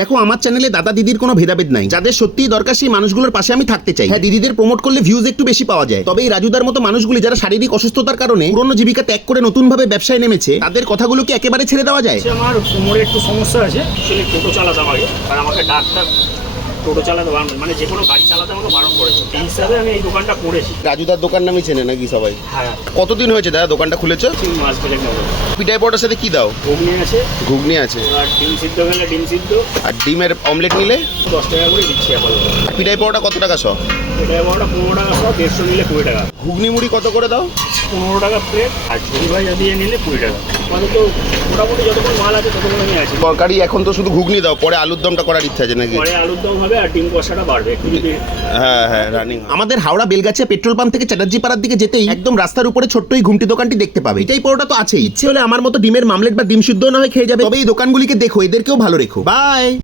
দেখো আমার চ্যানেলে দাদা দিদির কোনো ভেদাভেদ নাই, যাদের সত্যিই দরকার সেই মানুষগুলোর পাশে আমি থাকতে চাই। হ্যাঁ, দিদিদের প্রমোট করলে ভিউজ একটু বেশি পাওয়া যায়, তবে এই রাজুদার মতো মানুষগুলি যারা শারীরিক অসুস্থতার কারণে পুরনো জীবিকা ত্যাগ করে নতুন ভাবে ব্যবসায় নেমেছে, তাদের কথাগুলোকে একেবারে ছেড়ে দেওয়া যায়? আমার কোমরে একটু সমস্যা আছে, অ্যাকচুয়ালি টোটো চালাতাম আগে, আর আমাকে ডাক্তার টোটো চালাতে মানে যে কোনো গাড়ি চালাতে আমাকে বারণ করেছে, এই হিসাবে আমি এই দোকানটা করেছি। রাজুদার দোকান নামই চেনে নাকি সবাই? হ্যাঁ, কতদিন হয়েছে দাদা দোকানটা খুলেছো? 3 মাস ধরে নেবো। পিঠাই পরোটার সাথে কি দাও? ঘুগনি আছে, ঘুগনি আছে, আর ডিম সিদ্ধ খেলে ডিম সিদ্ধ, আর ডিমের অমলেট নিলে 10 টাকা করে দিচ্ছি আপাতত। পিঠাই পরোটা কত টাকা শ? এটা আমারটা 15 টাকা সহ, 150 নিলে 20 টাকা, ঘুগনি মুড়ি কত করে দাও? 15 টাকা প্লেট, আর ঝুড়ি ভাজা দিয়ে নিলে 20 টাকা। আপাতত মোটামুটি যতক্ষণ মাল আছে ততক্ষণ আমি আছি। তরকারি এখন তো শুধু ঘুগনি দাও, পরে আলুর দমটা করার ইচ্ছা আছে নাকি? পরে আলুর দম হবে আর ডিম কষাটা বাড়বে একটু যদি। হ্যাঁ হ্যাঁ, রানিং। আমাদের হাওড়া বেলগাছিয়া পেট্রোল পাম্প থেকে চ্যাটার্জি পাড়ার দিকে যেতেই একদম রাস্তার উপরে ছোট্ট এই ঘুমটি দোকানটি দেখতে পাবে। এটাই পরোটা তো আছে, ইচ্ছে হলে আমার মতো ডিমের মামলেট বা ডিম সিদ্ধ না হয় খেয়ে যাবে। তবে এই দোকানগুলিকে দেখো, এদেরকেও ভালো রেখো। বাই।